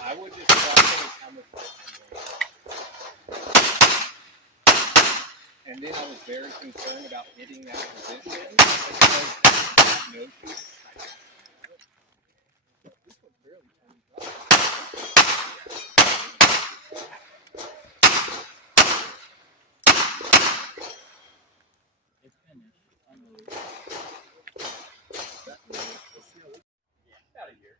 I would just calculate how much work and then I was very concerned about hitting that position because no shoe is tight. This one barely turns up. It's finished. About a year.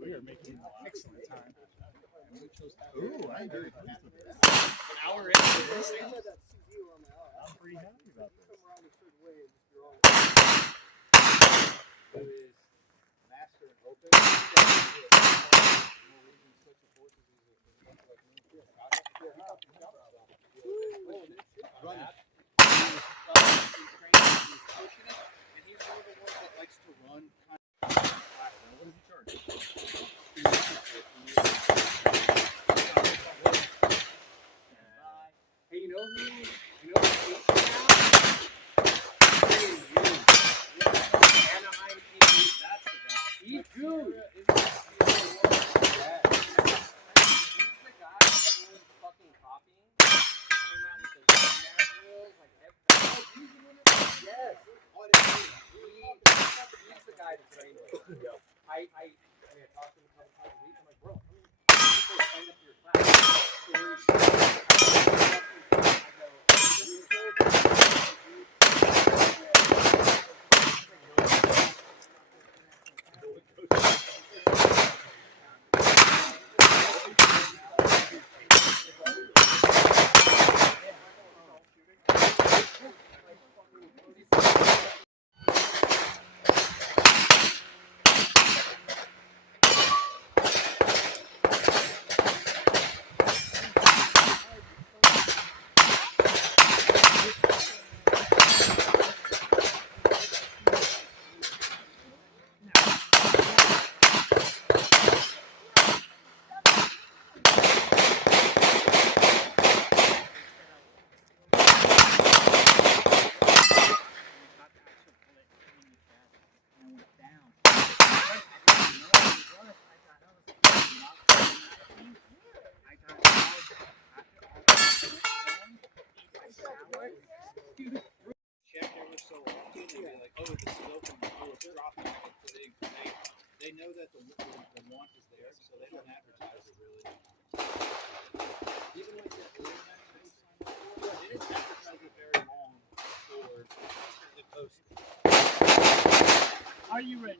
We are making excellent time. Ooh, I'm very pleased with this. An hour into this. I'm pretty happy about this. Who is master and open. Run. And he's one of the ones that likes to run kind of. What does he charge? Hey, you know who? You know who? Anaheim TV. That's the guy. He's good. He's the guy everyone's fucking copying. Came out with the Nashville, like yes. He's the guy to train with. I talked to him a couple times a week. I'm like, bro, how many people sign up for your class? Check every so often and be like, oh, this is open, oh, it's dropping. So they know that the want is there, so they don't advertise it really. Even like that early night they signed up for, they didn't advertise it very long before they posted. Are you ready?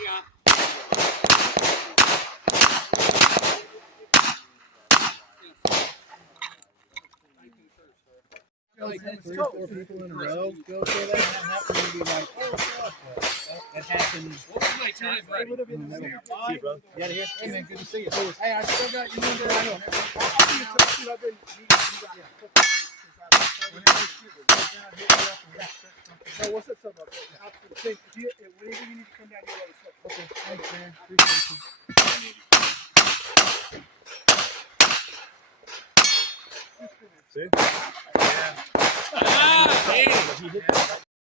Yeah. Like 3 or 4 people in a row go through that, and that happened to be like, oh, fuck. That happened. What was my time, buddy? See you, bro. You out of here? Hey, man, good to see you. Hey, I still got your number right on. I've been No, what's that stuff about? Absolutely. Whenever you need to come down here, let us know. okay. Thanks, man. Appreciate you. See? Ah, hey!